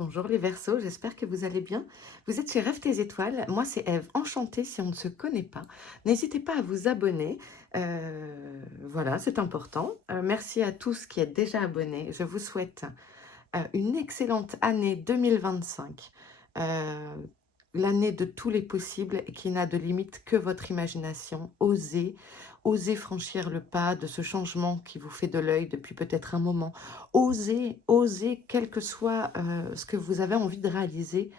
Bonjour les Verseaux, j'espère que vous allez bien. Vous êtes chez Rêve tes étoiles, moi c'est Eve, enchantée si on ne se connaît pas. N'hésitez pas à vous abonner, voilà, c'est important. Merci à tous qui êtes déjà abonnés. Je vous souhaite une excellente année 2025, l'année de tous les possibles et qui n'a de limite que votre imagination. Osez, osez franchir le pas de ce changement qui vous fait de l'œil depuis peut-être un moment. Osez, osez, quel que soit ce que vous avez envie de réaliser.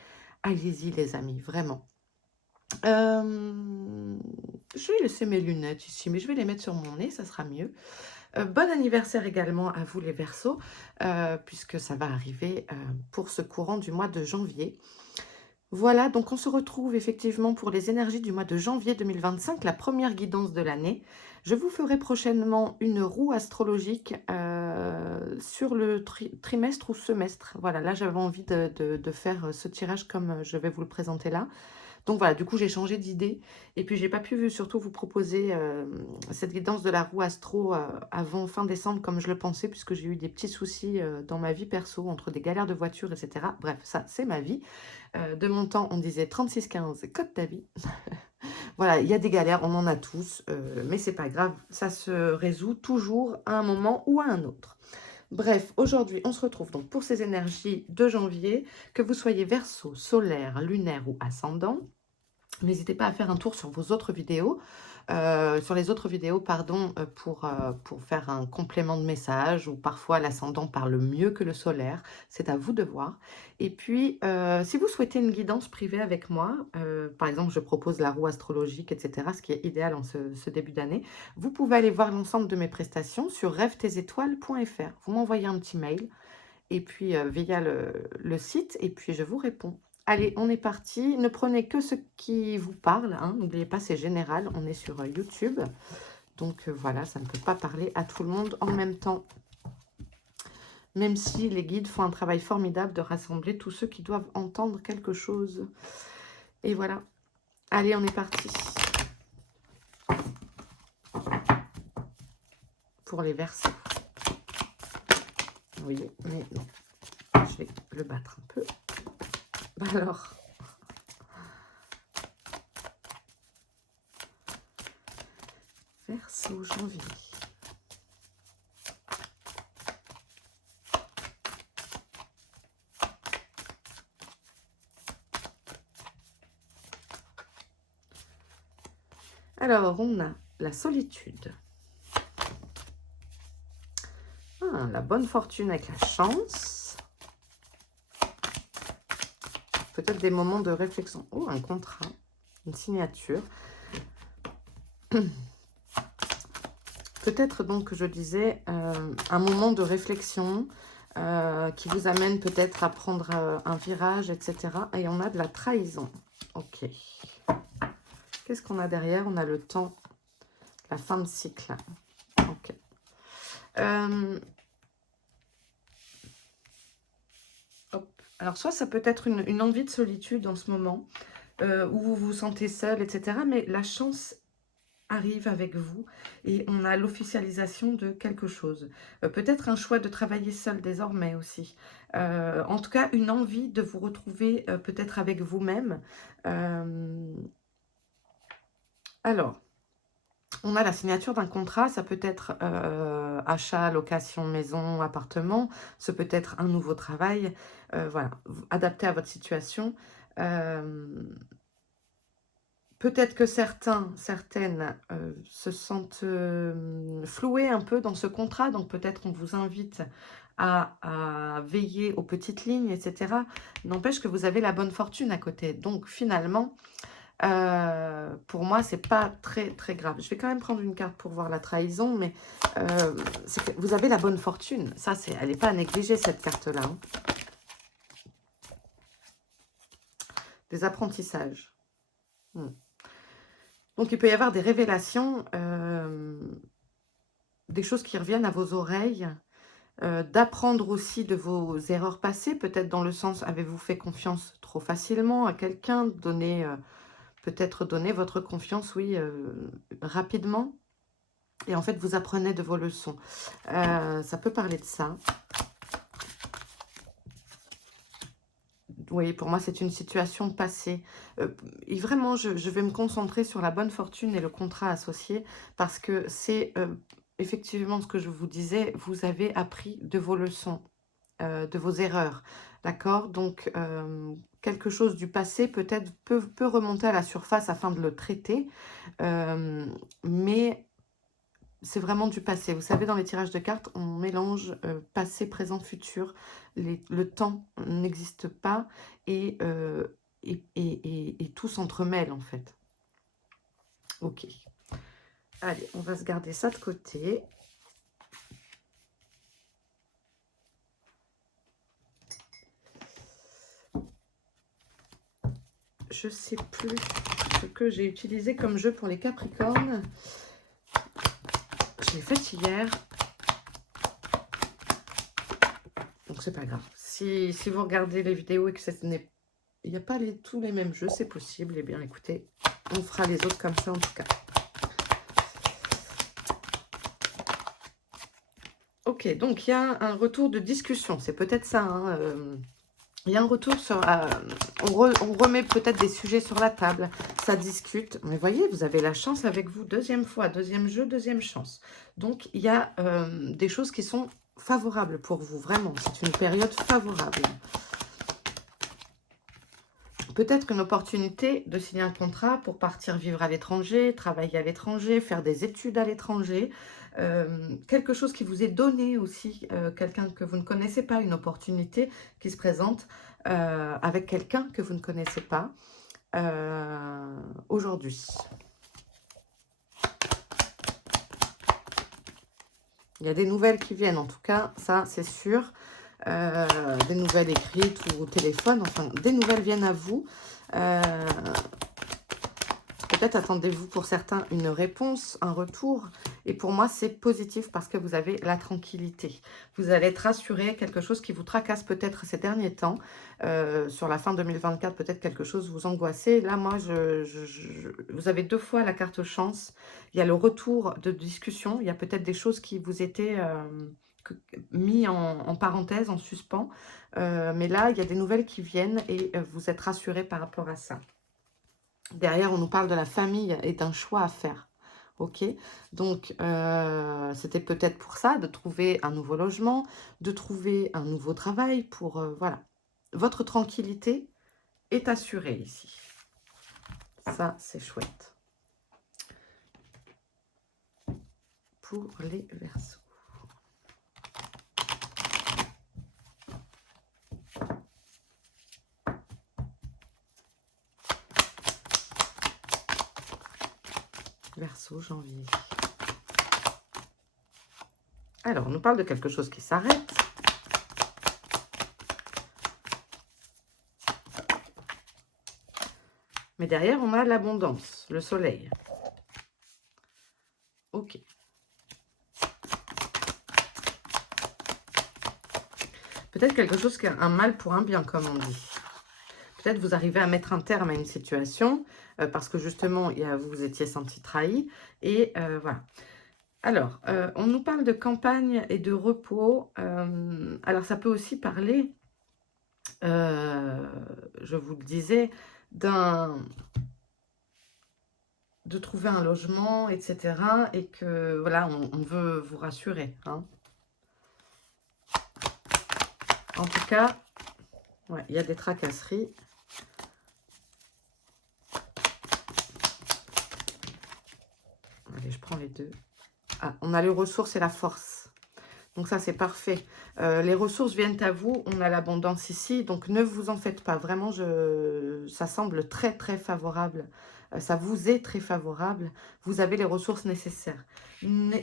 Allez-y les amis, vraiment. Je vais laisser mes lunettes ici, mais je vais les mettre sur mon nez, ça sera mieux. Bon anniversaire également à vous les Verseaux, puisque ça va arriver pour ce courant du mois de janvier. Voilà, donc on se retrouve effectivement pour les énergies du mois de janvier 2025, la première guidance de l'année. Je vous ferai prochainement une roue astrologique sur le trimestre ou semestre. Voilà, là j'avais envie de faire ce tirage comme je vais vous le présenter là. Donc voilà, du coup, j'ai changé d'idée et puis j'ai pas pu surtout vous proposer cette guidance de la roue astro avant fin décembre comme je le pensais puisque j'ai eu des petits soucis dans ma vie perso entre des galères de voiture, etc. Bref, ça, c'est ma vie. De mon temps, on disait 36-15, code ta vie. Voilà, il y a des galères, on en a tous, mais c'est pas grave, ça se résout toujours à un moment ou à un autre. Bref, aujourd'hui, on se retrouve donc pour ces énergies de janvier, que vous soyez Verseau, solaire, lunaire ou ascendant. N'hésitez pas à faire un tour sur vos autres vidéos, sur les autres vidéos, pardon, pour faire un complément de message ou parfois l'ascendant parle mieux que le solaire. C'est à vous de voir. Et puis, si vous souhaitez une guidance privée avec moi, par exemple, je propose la roue astrologique, etc., ce qui est idéal en ce début d'année, vous pouvez aller voir l'ensemble de mes prestations sur rêvetesétoiles.fr. Vous m'envoyez un petit mail et puis via le site et puis je vous réponds. Allez, on est parti. Ne prenez que ce qui vous parle, hein. N'oubliez pas, c'est général. On est sur YouTube. Donc voilà, ça ne peut pas parler à tout le monde en même temps. Même si les guides font un travail formidable de rassembler tous ceux qui doivent entendre quelque chose. Et voilà. Allez, on est parti. Pour les Verseaux. Oui, mais non. Je vais le battre un peu. Alors... Verseau, janvier. Alors, on a la solitude. Ah, la bonne fortune avec la chance. Peut-être des moments de réflexion. Oh, un contrat, une signature. Peut-être donc, je disais, un moment de réflexion qui vous amène peut-être à prendre un virage, etc. Et on a de la trahison. Ok. Qu'est-ce qu'on a derrière? On a le temps, la fin de cycle. Ok. Hop. Alors, soit ça peut être une envie de solitude en ce moment, où vous vous sentez seul, etc. Mais la chance arrive avec vous et on a l'officialisation de quelque chose. Peut-être un choix de travailler seul désormais aussi. En tout cas, une envie de vous retrouver peut-être avec vous-même. Alors, on a la signature d'un contrat, ça peut être achat, location, maison, appartement, ça peut être un nouveau travail, voilà, adapté à votre situation. Peut-être que certaines se sentent flouées un peu dans ce contrat, donc peut-être on vous invite à veiller aux petites lignes, etc. N'empêche que vous avez la bonne fortune à côté. Donc finalement, pour moi, c'est pas très très grave. Je vais quand même prendre une carte pour voir la trahison, mais c'est que vous avez la bonne fortune. Ça, elle n'est pas à négliger, cette carte-là, hein. Des apprentissages. Donc, il peut y avoir des révélations, des choses qui reviennent à vos oreilles, d'apprendre aussi de vos erreurs passées, peut-être dans le sens, avez-vous fait confiance trop facilement à quelqu'un, peut-être donner votre confiance, oui, rapidement, et en fait, vous apprenez de vos leçons. Ça peut parler de ça. Oui, pour moi, c'est une situation passée. Et vraiment, je vais me concentrer sur la bonne fortune et le contrat associé parce que c'est effectivement ce que je vous disais, vous avez appris de vos leçons, de vos erreurs, d'accord? Donc, quelque chose du passé peut-être peut remonter à la surface afin de le traiter, mais c'est vraiment du passé. Vous savez, dans les tirages de cartes, on mélange passé, présent, futur. Le temps n'existe pas et, et tout s'entremêle, en fait. Ok. Allez, on va se garder ça de côté. Je ne sais plus ce que j'ai utilisé comme jeu pour les Capricornes. Je l'ai fait hier. Donc, c'est pas grave. Si vous regardez les vidéos et que il n'y a pas tous les mêmes jeux, c'est possible. Eh bien, écoutez, on fera les autres comme ça en tout cas. Ok, donc il y a un retour de discussion. C'est peut-être ça, hein, il y a un retour sur... on remet peut-être des sujets sur la table, ça discute. Mais voyez, vous avez la chance avec vous, deuxième fois, deuxième jeu, deuxième chance. Donc, il y a des choses qui sont favorables pour vous, vraiment. C'est une période favorable. Peut-être une opportunité de signer un contrat pour partir vivre à l'étranger, travailler à l'étranger, faire des études à l'étranger. Quelque chose qui vous est donné aussi, quelqu'un que vous ne connaissez pas, une opportunité qui se présente avec quelqu'un que vous ne connaissez pas aujourd'hui. Il y a des nouvelles qui viennent, en tout cas, ça c'est sûr. Des nouvelles écrites ou au téléphone, enfin des nouvelles viennent à vous. Peut-être attendez-vous pour certains une réponse, un retour. Et pour moi, c'est positif parce que vous avez la tranquillité. Vous allez être rassuré, quelque chose qui vous tracasse peut-être ces derniers temps. Sur la fin 2024, peut-être quelque chose vous angoissez. Là, moi, vous avez deux fois la carte chance. Il y a le retour de discussion. Il y a peut-être des choses qui vous étaient mis en parenthèse, en suspens. Mais là, il y a des nouvelles qui viennent et vous êtes rassuré par rapport à ça. Derrière, on nous parle de la famille et d'un choix à faire. Ok, donc c'était peut-être pour ça, de trouver un nouveau logement, de trouver un nouveau travail pour, voilà. Votre tranquillité est assurée ici. Ça, c'est chouette. Pour les Verseaux. Verseau, janvier. Alors, on nous parle de quelque chose qui s'arrête. Mais derrière, on a l'abondance, le soleil. Ok. Peut-être quelque chose qui a un mal pour un bien, comme on dit. Peut-être vous arrivez à mettre un terme à une situation parce que justement, vous vous étiez senti trahi. Et voilà. Alors, on nous parle de campagne et de repos. Alors, ça peut aussi parler, je vous le disais, de trouver un logement, etc. Et que, voilà, on veut vous rassurer. Hein. En tout cas, ouais, il y a des tracasseries. Allez, je prends les deux. Ah, on a les ressources et la force. Donc ça, c'est parfait. Les ressources viennent à vous. On a l'abondance ici. Donc ne vous en faites pas. Vraiment, ça semble très, très favorable. Ça vous est très favorable. Vous avez les ressources nécessaires.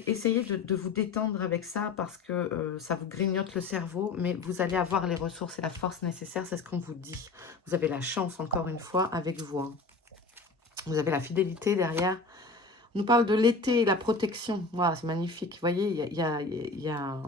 Essayez de vous détendre avec ça parce que ça vous grignote le cerveau. Mais vous allez avoir les ressources et la force nécessaires. C'est ce qu'on vous dit. Vous avez la chance, encore une fois, avec vous. Hein. Vous avez la fidélité derrière. On nous parle de l'été et la protection. Voilà, c'est magnifique. Vous voyez, il y a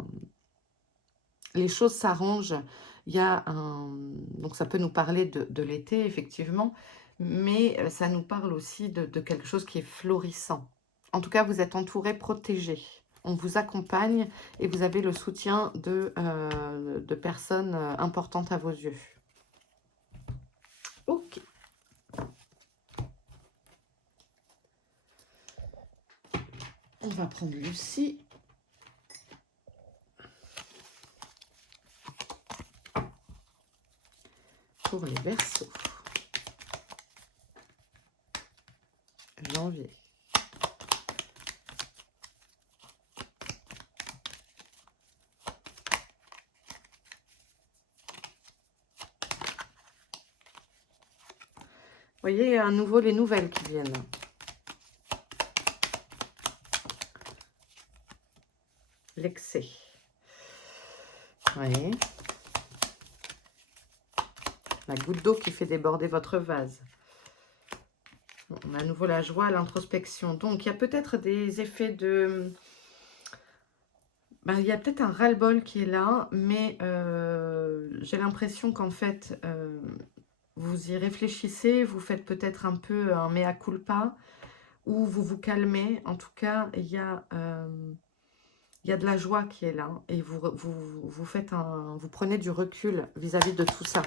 les choses s'arrangent. Il y a un... Donc, ça peut nous parler de l'été, effectivement, mais ça nous parle aussi de quelque chose qui est florissant. En tout cas, vous êtes entouré, protégé. On vous accompagne et vous avez le soutien de personnes importantes à vos yeux. On va prendre Lucie. Pour les Verseaux. Janvier. Vous voyez, à nouveau les nouvelles qui viennent. L'excès. Oui. La goutte d'eau qui fait déborder votre vase. On a à nouveau la joie, l'introspection. Donc, il y a peut-être des effets de... Ben, il y a peut-être un ras-le-bol qui est là, mais j'ai l'impression qu'en fait, vous y réfléchissez, vous faites peut-être un peu un mea culpa, ou vous vous calmez. En tout cas, il y a de la joie qui est là, et vous prenez du recul vis-à-vis de tout ça.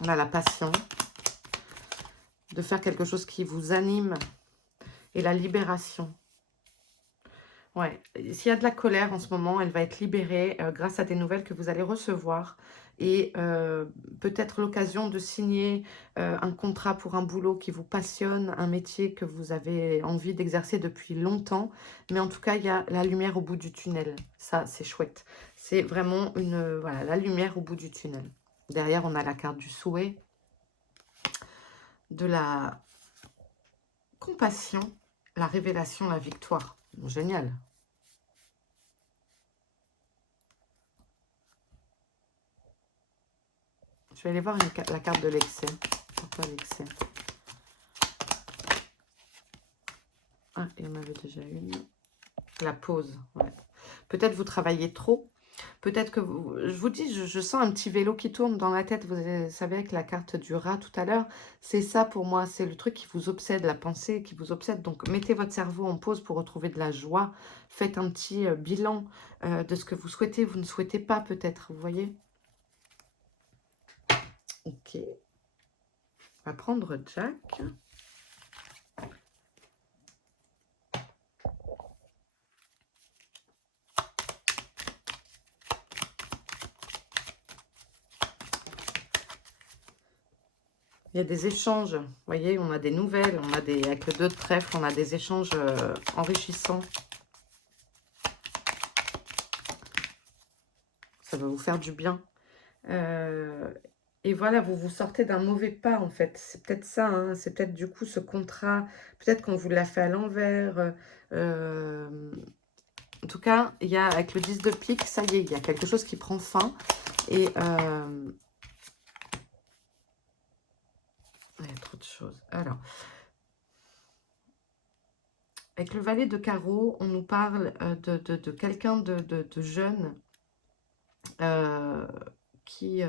On a la passion de faire quelque chose qui vous anime, et la libération. Ouais, s'il y a de la colère en ce moment, elle va être libérée grâce à des nouvelles que vous allez recevoir. Et peut-être l'occasion de signer un contrat pour un boulot qui vous passionne, un métier que vous avez envie d'exercer depuis longtemps. Mais en tout cas, il y a la lumière au bout du tunnel. Ça, c'est chouette. C'est vraiment voilà, la lumière au bout du tunnel. Derrière, on a la carte du souhait, de la compassion, la révélation, la victoire. Génial. Je vais aller voir la carte de l'excès. Pourquoi l'excès? Ah, il y en avait déjà une. La pause, ouais. Peut-être vous travaillez trop. Peut-être que vous... Je vous dis, je sens un petit vélo qui tourne dans la tête. Vous savez, avec la carte du rat tout à l'heure. C'est ça pour moi. C'est le truc qui vous obsède, la pensée qui vous obsède. Donc, mettez votre cerveau en pause pour retrouver de la joie. Faites un petit bilan de ce que vous souhaitez. Vous ne souhaitez pas, peut-être. Vous voyez? Ok. On va prendre Jack. Il y a des échanges, vous voyez, on a des nouvelles, avec le 2 de trèfle, on a des échanges enrichissants. Ça va vous faire du bien. Et voilà, vous vous sortez d'un mauvais pas, en fait. C'est peut-être ça, hein, c'est peut-être du coup ce contrat, peut-être qu'on vous l'a fait à l'envers. En tout cas, il y a, avec le 10 de pique, ça y est, il y a quelque chose qui prend fin. Et il y a trop de choses. Alors, avec le valet de carreau, on nous parle de quelqu'un de jeune qui...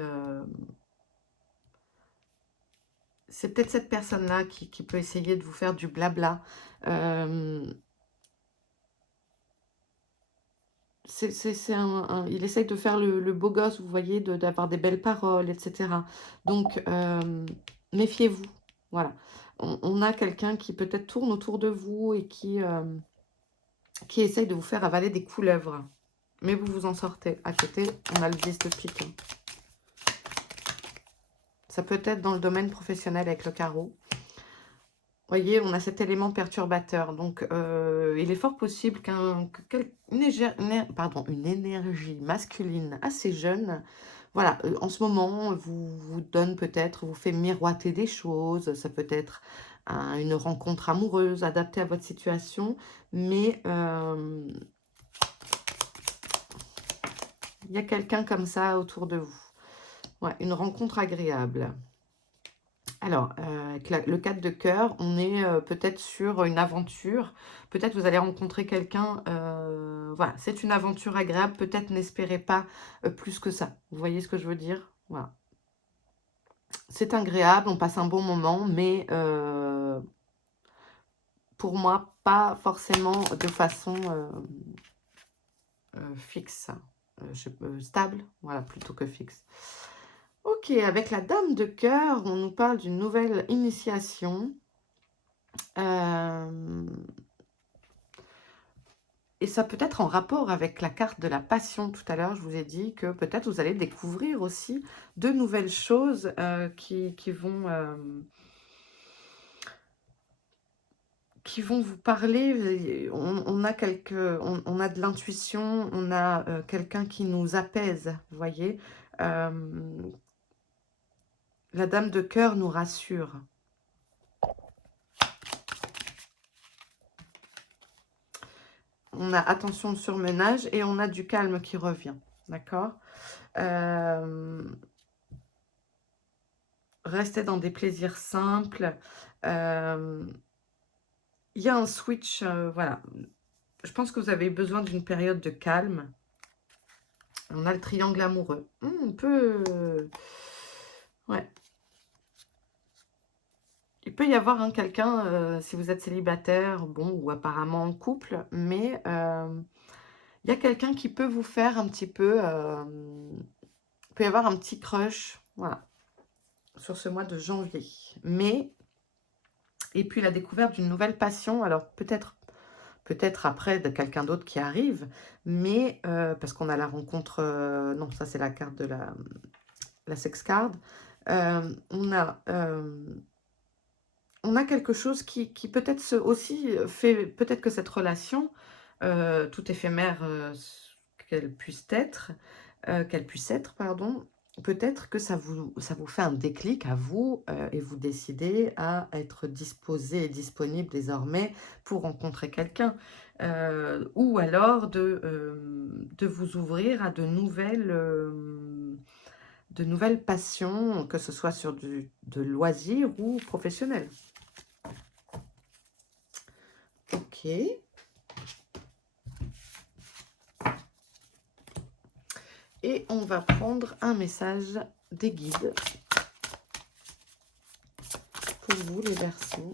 c'est peut-être cette personne-là qui peut essayer de vous faire du blabla. Il essaye de faire le beau gosse, vous voyez, d'avoir des belles paroles, etc. Donc, méfiez-vous. Voilà. On a quelqu'un qui peut-être tourne autour de vous et qui essaye de vous faire avaler des couleuvres. Mais vous vous en sortez. À côté, on a le 10 de pique. Ça peut être dans le domaine professionnel avec le carreau. Vous voyez, on a cet élément perturbateur. Donc, il est fort possible une énergie masculine assez jeune, voilà, en ce moment, vous donne peut-être, vous fait miroiter des choses. Ça peut être une rencontre amoureuse adaptée à votre situation. Mais il y a quelqu'un comme ça autour de vous. Ouais, une rencontre agréable. Alors, avec le 4 de cœur, on est peut-être sur une aventure. Peut-être vous allez rencontrer quelqu'un. Voilà, c'est une aventure agréable. Peut-être n'espérez pas plus que ça. Vous voyez ce que je veux dire? Voilà. C'est agréable, on passe un bon moment, mais pour moi, pas forcément de façon fixe. Stable, voilà, plutôt que fixe. Ok, avec la dame de cœur, on nous parle d'une nouvelle initiation. Et ça peut être en rapport avec la carte de la passion. Tout à l'heure, je vous ai dit que peut-être vous allez découvrir aussi de nouvelles choses qui vont vous parler. On a on a de l'intuition, on a quelqu'un qui nous apaise, vous voyez. Euh, la dame de cœur nous rassure. On a attention au surmenage et on a du calme qui revient. D'accord. Restez dans des plaisirs simples. Il y a un switch, voilà. Je pense que vous avez besoin d'une période de calme. On a le triangle amoureux. On peut... ouais. Il peut y avoir quelqu'un, si vous êtes célibataire, bon, ou apparemment en couple, mais il y a quelqu'un qui peut vous faire un petit peu... il peut y avoir un petit crush, voilà, sur ce mois de janvier. Mais, et puis la découverte d'une nouvelle passion, alors peut-être après de quelqu'un d'autre qui arrive, mais parce qu'on a la rencontre, non, ça c'est la carte de la sex card. On a quelque chose qui peut-être aussi fait, peut-être que cette relation, tout éphémère qu'elle puisse être, pardon, peut-être que ça vous fait un déclic à vous et vous décidez à être disposé et disponible désormais pour rencontrer quelqu'un. Ou alors de vous ouvrir à de nouvelles passions, que ce soit sur de loisirs ou professionnels. Ok. Et on va prendre un message des guides pour vous, les Verseaux.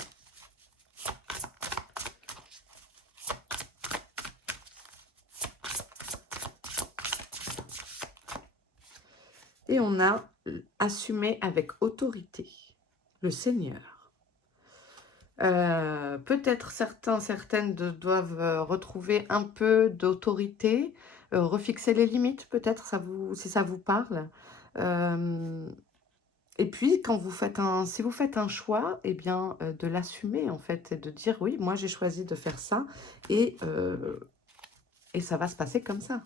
Et on a assumé avec autorité, le Seigneur. Peut-être certaines doivent retrouver un peu d'autorité, refixer les limites, peut-être, si ça vous parle. Et puis, si vous faites un choix, eh bien, de l'assumer, en fait, et de dire, oui, moi, j'ai choisi de faire ça, et ça va se passer comme ça.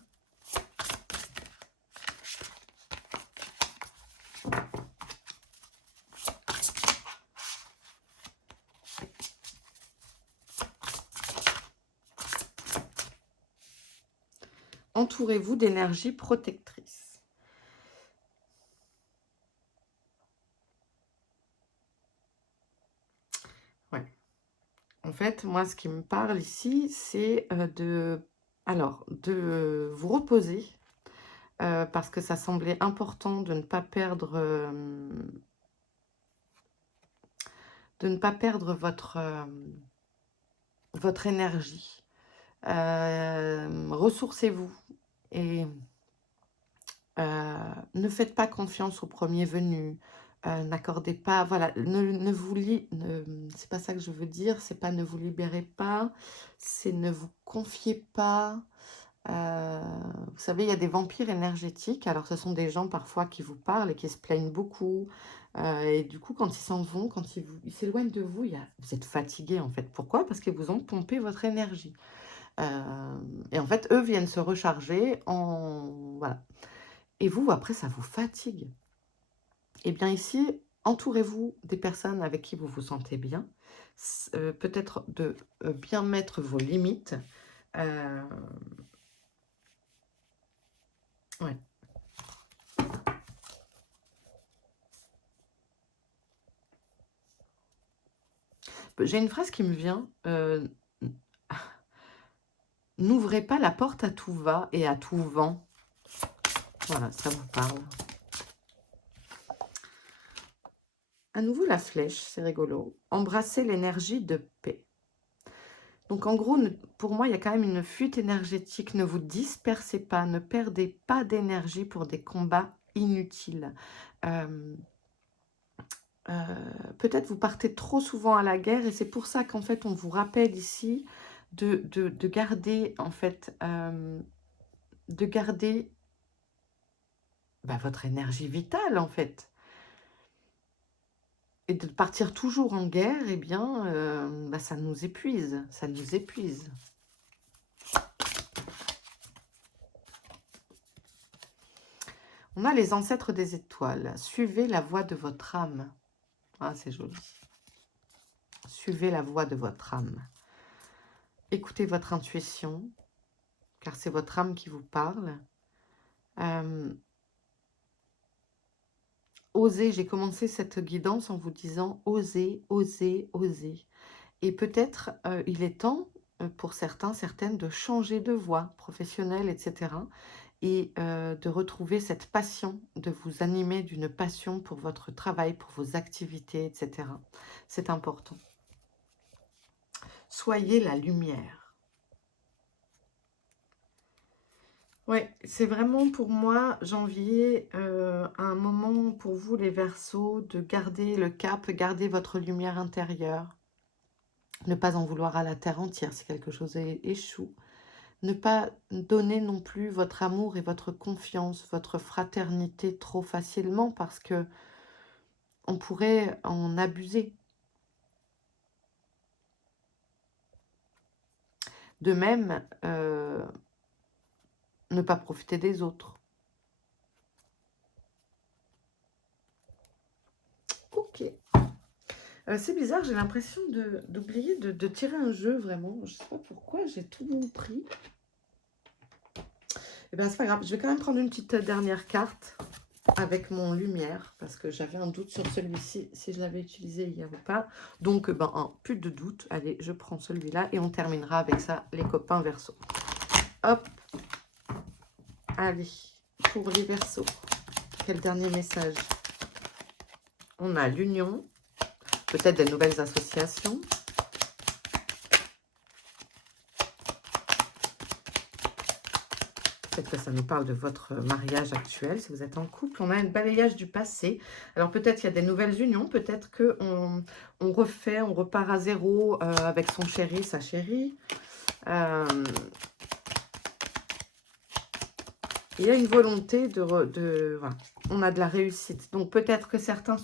Entourez-vous d'énergie protectrice. Ouais. En fait, moi, ce qui me parle ici, c'est de vous reposer, parce que ça semblait important de ne pas perdre votre énergie. Ressourcez-vous et ne faites pas confiance au premier venu. N'accordez pas, voilà, ne vous c'est pas ça que je veux dire, c'est pas ne vous libérez pas, c'est ne vous confiez pas. Vous savez, il y a des vampires énergétiques. Alors, ce sont des gens parfois qui vous parlent et qui se plaignent beaucoup. Et du coup, quand ils s'en vont, quand ils s'éloignent de vous, vous êtes fatigué en fait. Pourquoi? Parce qu'ils vous ont pompé votre énergie. Et en fait, eux viennent se recharger voilà. Et vous, après, ça vous fatigue. Eh bien ici, entourez-vous des personnes avec qui vous vous sentez bien. Peut-être de bien mettre vos limites. Euh, ouais. J'ai une phrase qui me vient. N'ouvrez pas la porte à tout va et à tout vent. Voilà, ça vous parle. À nouveau, la flèche, c'est rigolo. Embrassez l'énergie de paix. Donc, en gros, pour moi, il y a quand même une fuite énergétique. Ne vous dispersez pas, ne perdez pas d'énergie pour des combats inutiles. Peut-être vous partez trop souvent à la guerre et c'est pour ça qu'en fait, on vous rappelle ici de garder, en fait, de garder votre énergie vitale, en fait. Et de partir toujours en guerre, eh bien, ça nous épuise, ça nous épuise. On a les ancêtres des étoiles. Suivez la voie de votre âme. Ah, c'est joli. Suivez la voie de votre âme. Écoutez votre intuition, car c'est votre âme qui vous parle. Osez, j'ai commencé cette guidance en vous disant osez, osez, osez. Et peut-être il est temps pour certains, certaines de changer de voie professionnelle, etc. Et de retrouver cette passion, de vous animer d'une passion pour votre travail, pour vos activités, etc. C'est important. Soyez la lumière. Oui, c'est vraiment pour moi, janvier, un moment pour vous les Verseaux, de garder le cap, garder votre lumière intérieure. Ne pas en vouloir à la terre entière si quelque chose échoue. Ne pas donner non plus votre amour et votre confiance, votre fraternité trop facilement parce que on pourrait en abuser. De même, ne pas profiter des autres. Ok. C'est bizarre, j'ai l'impression d'oublier de tirer un jeu, vraiment. Je ne sais pas pourquoi, j'ai tout bon pris. Eh bien, c'est pas grave, je vais quand même prendre une petite dernière carte avec mon lumière, parce que j'avais un doute sur celui-ci, si je l'avais utilisé hier ou pas. Donc, plus de doute. Allez, je prends celui-là et on terminera avec ça, les copains Verseaux. Hop. Allez, pour les Verseaux. Quel dernier message? On a l'union, peut-être des nouvelles associations. Peut-être que ça nous parle de votre mariage actuel, si vous êtes en couple. On a un balayage du passé. Alors peut-être il y a des nouvelles unions, peut-être qu'on refait, on repart à zéro avec son chéri, sa chérie. Il y a une volonté voilà. On a de la réussite. Donc peut-être que certains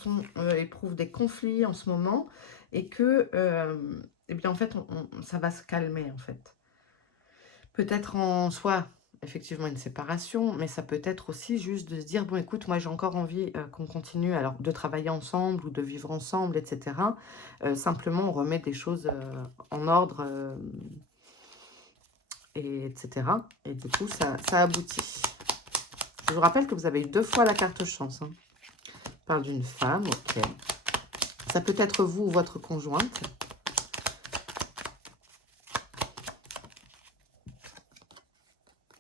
éprouvent des conflits en ce moment et que, eh bien en fait, ça va se calmer en fait. Peut-être en soi, effectivement, une séparation, mais ça peut être aussi juste de se dire, bon, écoute, moi, j'ai encore envie qu'on continue alors de travailler ensemble ou de vivre ensemble, etc. Simplement, on remet des choses en ordre, etc. Et du coup, ça aboutit. Je vous rappelle que vous avez eu 2 fois la carte chance. Hein. On parle d'une femme, ok. Ça peut être vous ou votre conjointe.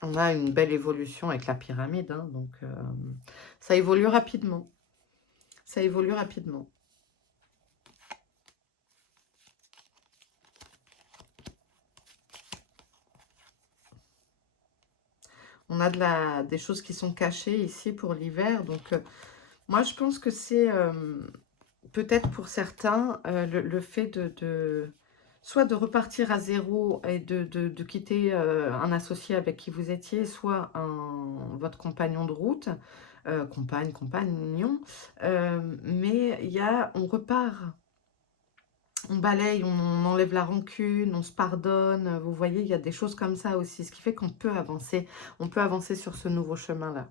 On a une belle évolution avec la pyramide, hein, donc ça évolue rapidement. Ça évolue rapidement. On a des choses qui sont cachées ici pour l'hiver. Donc, moi, je pense que c'est peut-être pour certains le fait soit de repartir à zéro et de quitter un associé avec qui vous étiez, soit votre compagnon de route, compagnon. Mais on repart. On balaye, on enlève la rancune, on se pardonne. Vous voyez, il y a des choses comme ça aussi. Ce qui fait qu'on peut avancer. On peut avancer sur ce nouveau chemin-là.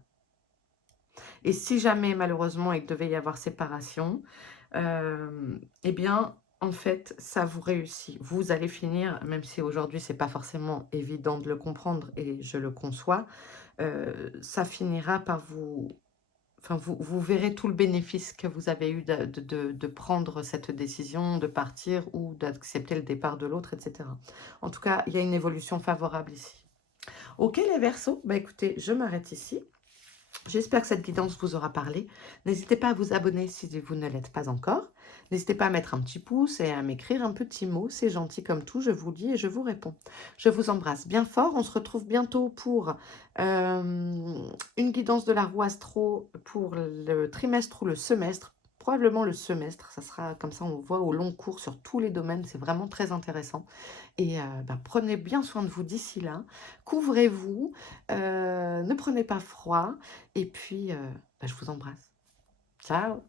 Et si jamais, malheureusement, il devait y avoir séparation, eh bien, en fait, ça vous réussit. Vous allez finir, même si aujourd'hui, c'est pas forcément évident de le comprendre, et je le conçois, ça finira par vous... Enfin, vous verrez tout le bénéfice que vous avez eu de prendre cette décision, de partir ou d'accepter le départ de l'autre, etc. En tout cas, il y a une évolution favorable ici. Ok les Verseaux, bah écoutez, je m'arrête ici. J'espère que cette guidance vous aura parlé. N'hésitez pas à vous abonner si vous ne l'êtes pas encore. N'hésitez pas à mettre un petit pouce et à m'écrire un petit mot. C'est gentil comme tout, je vous lis et je vous réponds. Je vous embrasse bien fort. On se retrouve bientôt pour une guidance de la roue astro pour le trimestre ou le semestre. probablement le semestre. Ça sera comme ça, on voit au long cours sur tous les domaines. C'est vraiment très intéressant et bah, prenez bien soin de vous d'ici là. Couvrez-vous, ne prenez pas froid et puis, bah, je vous embrasse. Ciao.